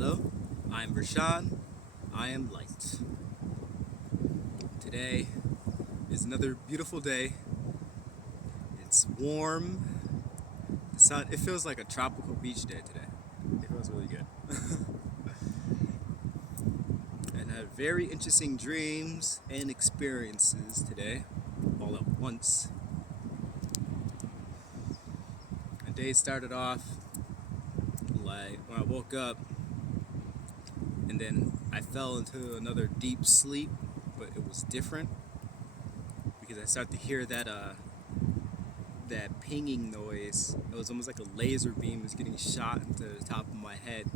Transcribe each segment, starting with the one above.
Hello, I'm Rashawn. I am light. Today is another beautiful day. It's warm. The sun, it feels like a tropical beach day today. It feels really good. And I had very interesting dreams and experiences today, all at once. The day started off like when I woke up, and then I fell into another deep sleep, but it was different because I started to hear that pinging noise. It was almost like a laser beam was getting shot into the top of my head,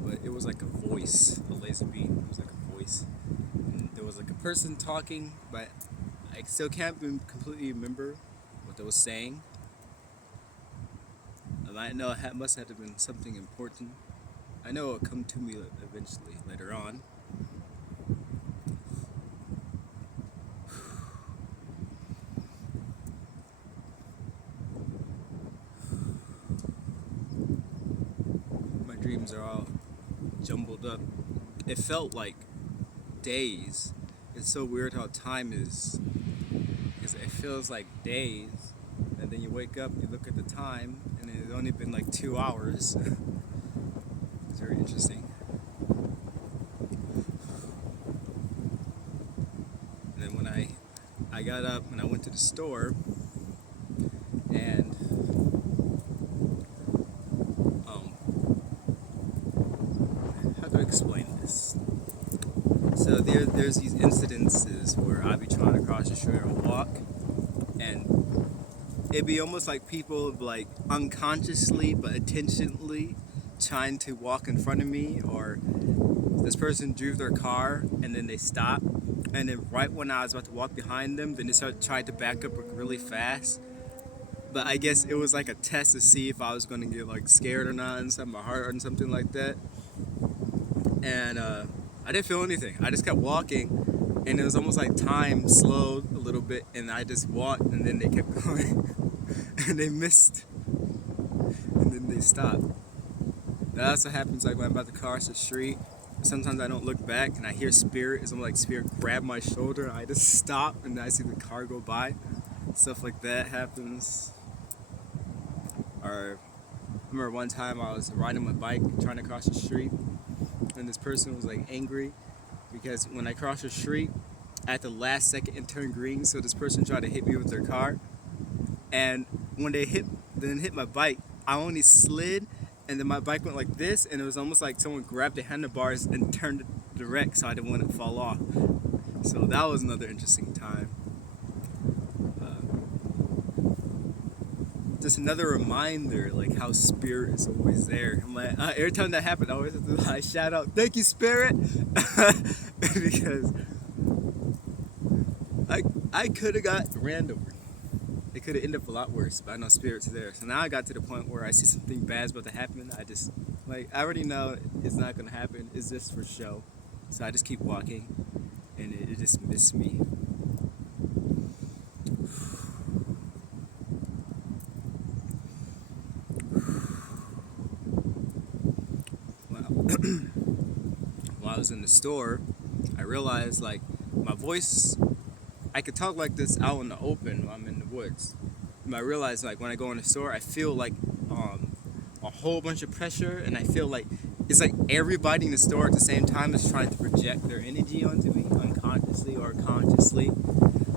but it was like a voice, a laser beam. It was like a voice, and there was like a person talking, but I still can't completely remember what they was saying. I know it must have been something important. I know it'll come to me eventually later on. My dreams are all jumbled up. It felt like days. It's so weird how time is, because it feels like days, and then you wake up, you look at the time, and it's only been like 2 hours. It's very interesting. And then when I got up and I went to the store, and how do I explain this? So there's these incidences where I be trying to cross the street or walk, and it'd be almost like people like unconsciously but intentionally trying to walk in front of me, or this person drove their car and then they stopped, and then right when I was about to walk behind them, then they tried to back up really fast. But I guess it was like a test to see if I was gonna get like scared or not, and something, my heart or something like that. And I didn't feel anything. I just kept walking, and it was almost like time slowed a little bit, and I just walked, and then they kept going, and they missed, and then they stopped. That also happens like when I'm about to cross the street. Sometimes I don't look back, and I hear spirit. It's almost like spirit grab my shoulder, and I just stop, and I see the car go by. Stuff like that happens. Or I remember one time I was riding my bike trying to cross the street, and this person was like angry because when I crossed the street at the last second it turned green, so this person tried to hit me with their car, and when they hit my bike, I only slid, and then my bike went like this, and it was almost like someone grabbed the handlebars and turned it direct so I didn't want to fall off. So that was another interesting time. Just another reminder, like how spirit is always there. I'm like, every time that happened, I always have to like, shout out, "Thank you, spirit," because I could have got ran over. It could have ended up a lot worse, but I know spirit's there. So now I got to the point where I see something bad's about to happen. I just I already know it's not gonna happen. It's just for show. So I just keep walking, and it just missed me. While I was in the store, I realized like my voice, I could talk like this out in the open while I'm in the woods. But I realized like when I go in the store, I feel like a whole bunch of pressure, and I feel like it's like everybody in the store at the same time is trying to project their energy onto me, unconsciously or consciously.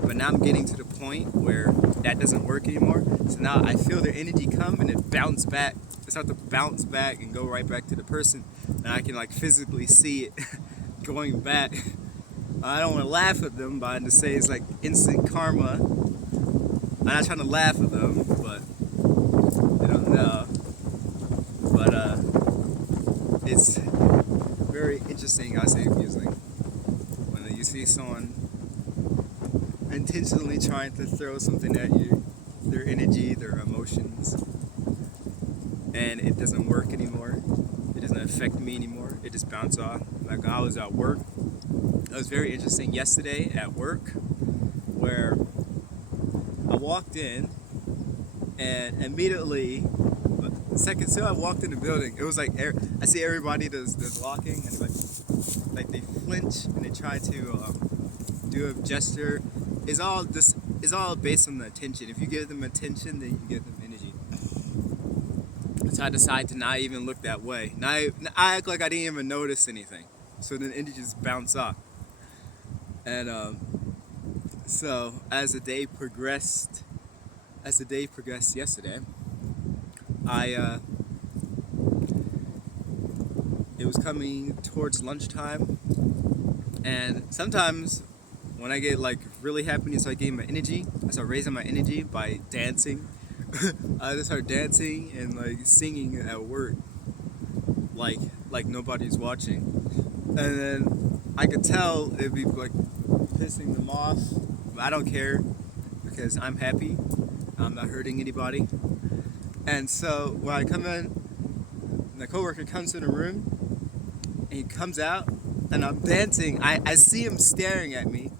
But now I'm getting to the point where that doesn't work anymore. So now I feel their energy come and it bounce back. It starts to bounce back and go right back to the person, and I can like physically see it going back. I don't want to laugh at them, but I just say it's like instant karma. I'm not trying to laugh at them, but I don't know. But it's very interesting, I say, amusing when you see someone intentionally trying to throw something at you, their energy, their emotions, and it doesn't work anymore. It doesn't affect me anymore. It just bounces off. Like I was at work. It was very interesting yesterday at work, where I walked in, and immediately second so I walked in the building, it was like I see everybody that's walking and like they flinch and they try to do a gesture. It's all based on the attention. If you give them attention, then you give them energy. So I decided to not even look that way. Now I act like I didn't even notice anything. So then energy just bounce off. And so as the day progressed yesterday, I it was coming towards lunchtime, and sometimes when I get like really happy and start getting my energy, I start raising my energy by dancing. I just start dancing and like singing at work, like like nobody's watching, and then I could tell it'd be like pissing them off, but I don't care because I'm happy. I'm not hurting anybody. And so when I come in, my coworker comes in the room and he comes out and I'm dancing. I see him staring at me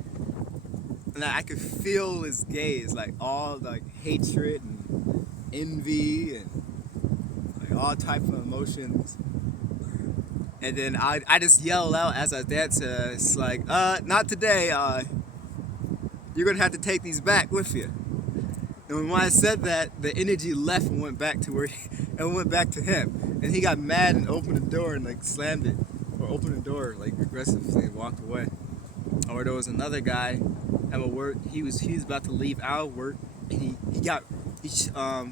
and I could feel his gaze, like all like hatred and envy and like all type of emotions. And then I just yell out as I dance, it's like, not today, you're gonna have to take these back with you. And when I said that, the energy left and went back to and went back to him. And he got mad and opened the door and like slammed it, or opened the door like aggressively and walked away. Or there was another guy at my work. He was about to leave our work, and he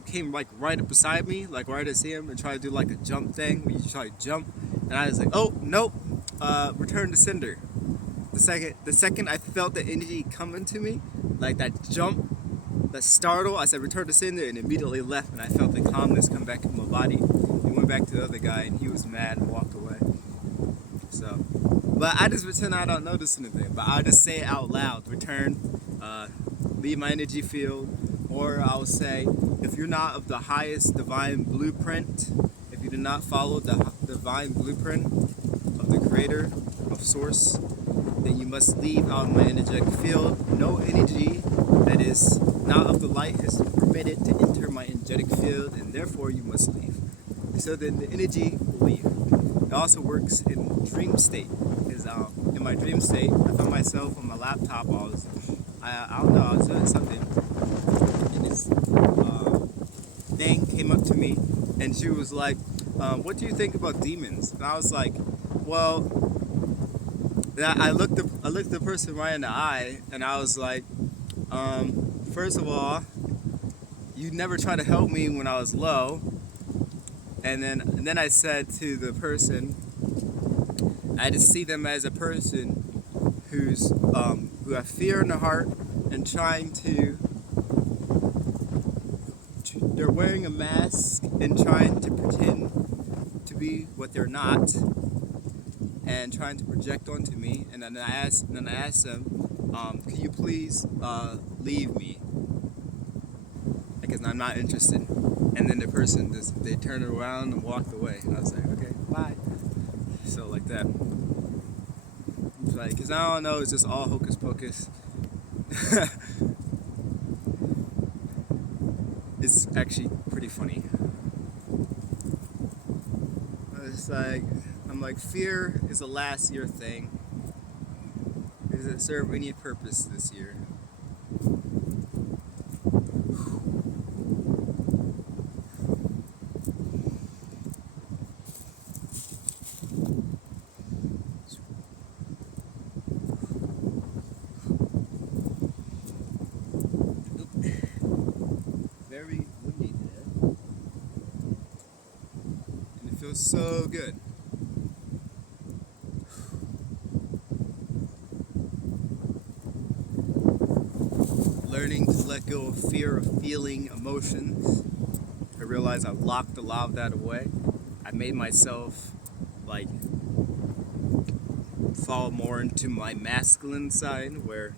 came like right up beside me, like right as him, and tried to do like a jump thing where you try to jump. And I was like, oh nope, return to sender. The second I felt the energy coming to me, like that jump, that startle, I said return to sender, and immediately left, and I felt the calmness come back in my body. He went back to the other guy and he was mad and walked away. So, but I just pretend I don't notice anything, but I'll just say it out loud, return, leave my energy field, or I'll say, if you're not of the highest divine blueprint, if you do not follow the divine blueprint of the creator, of source, then you must leave out of my energetic field. No energy that is not of the light is permitted to enter my energetic field, and therefore you must leave. So then the energy will leave. It also works in dream state. Is in my dream state, I found myself on my laptop. I don't know, I was doing something, and this thing came up to me, and she was like, "What do you think about demons?" And I was like, "Well," I looked the person right in the eye, and I was like, "First of all, you never tried to help me when I was low." And then I said to the person, I just see them as a person who have fear in their heart and they're wearing a mask and trying to pretend to be what they're not, and trying to project onto me. And then I asked them, "Can you please leave me? Because I'm not interested." And then the person they turned around and walked away. And I was like, "Okay, bye." So like that. It's like, because I don't know, it's just all hocus pocus. It's actually pretty funny. It's like, I'm like, fear is a last year thing. Does it serve any purpose this year? Very windy today, and it feels so good. Learning to let go of fear of feeling emotions. I realized I locked a lot of that away. I made myself like fall more into my masculine side, where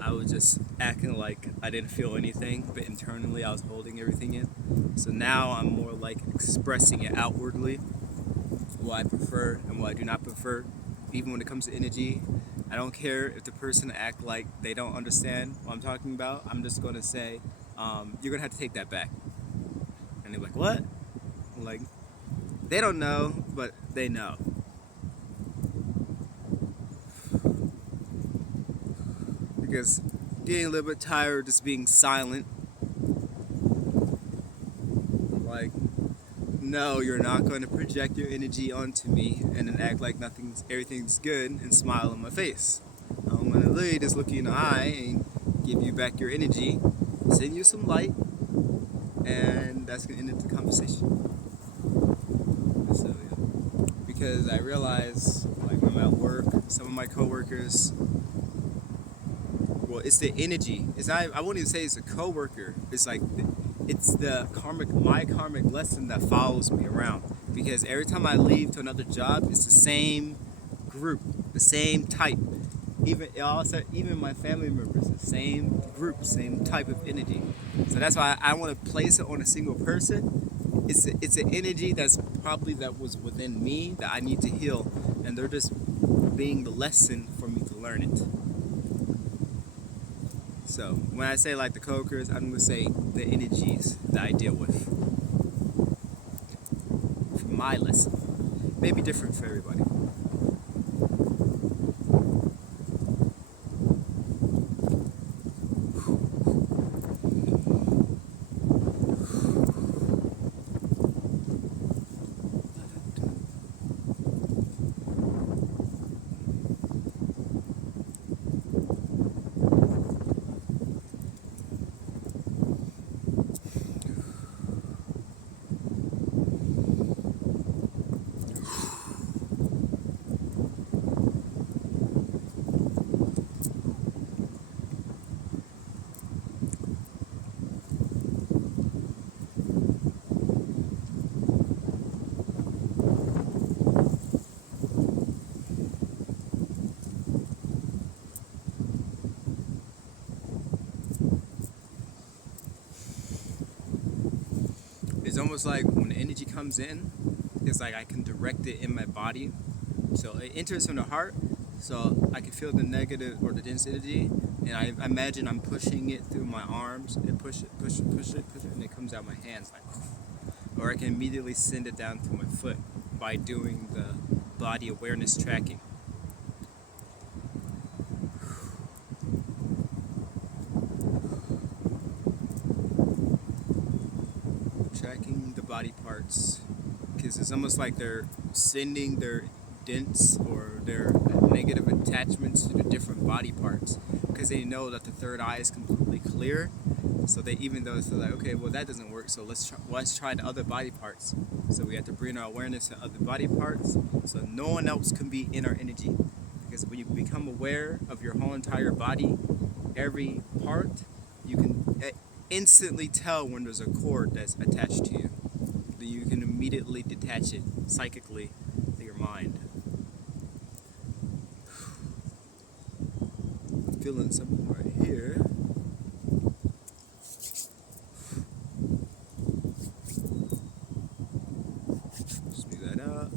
I was just acting like I didn't feel anything, but internally I was holding everything in. So now I'm more like expressing it outwardly, what I prefer and what I do not prefer. Even when it comes to energy, I don't care if the person act like they don't understand what I'm talking about. I'm just going to say, you're going to have to take that back. And they're like, what? I'm like, they don't know, but they know. Because getting a little bit tired of just being silent. Like, no, you're not going to project your energy onto me and then act like everything's good and smile in my face. I'm going to literally just look you in the eye and give you back your energy, send you some light, and that's going to end the conversation. So, yeah. Because I realize, like when I'm at work, some of my coworkers, well, it's the energy. It's not. I won't even say it's a coworker. It's like it's my karmic lesson that follows me around. Because every time I leave to another job, it's the same group, the same type. Even my family members, the same group, same type of energy. So that's why I want to place it on a single person. It's an energy that was within me that I need to heal, and they're just being the lesson for me to learn it. So when I say like the coworkers, I'm gonna say the energies that I deal with for my lesson. Maybe different for everybody. It's almost like when the energy comes in, it's like I can direct it in my body. So it enters from the heart, so I can feel the negative or the dense energy, and I imagine I'm pushing it through my arms and push it, and it comes out my hands like, or I can immediately send it down to my foot by doing the body awareness tracking. Tracking the body parts, because it's almost like they're sending their dense or their negative attachments to the different body parts, because they know that the third eye is completely clear. So they, even though it's like, okay, well that doesn't work, so let's try the other body parts. So we have to bring our awareness to other body parts, so no one else can be in our energy. Because when you become aware of your whole entire body, every part, you can instantly tell when there's a cord that's attached to you. You can immediately detach it psychically to your mind. I'm feeling something right here. Smooth that out.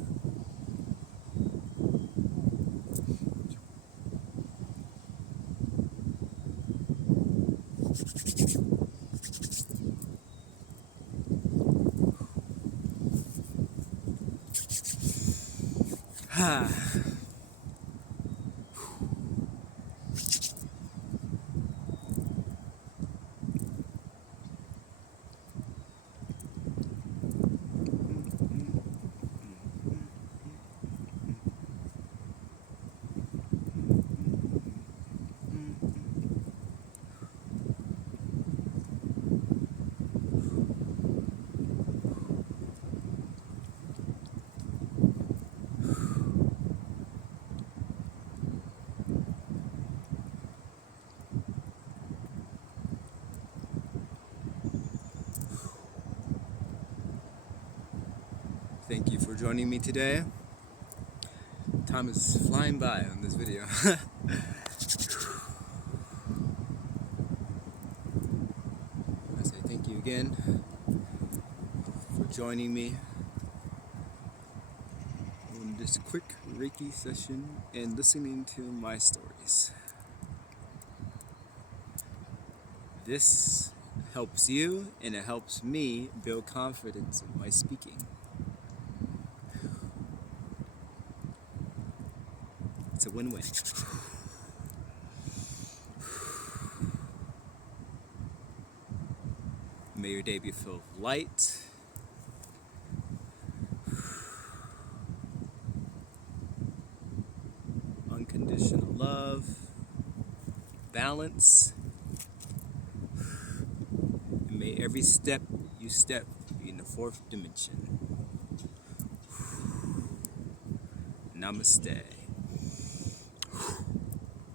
Thank you for joining me today. Time is flying by on this video. I say thank you again for joining me on this quick Reiki session and listening to my stories. This helps you and it helps me build confidence in my speaking. It's a win-win. May your day be filled with light, unconditional love, balance, and may every step you step be in the fourth dimension. Namaste.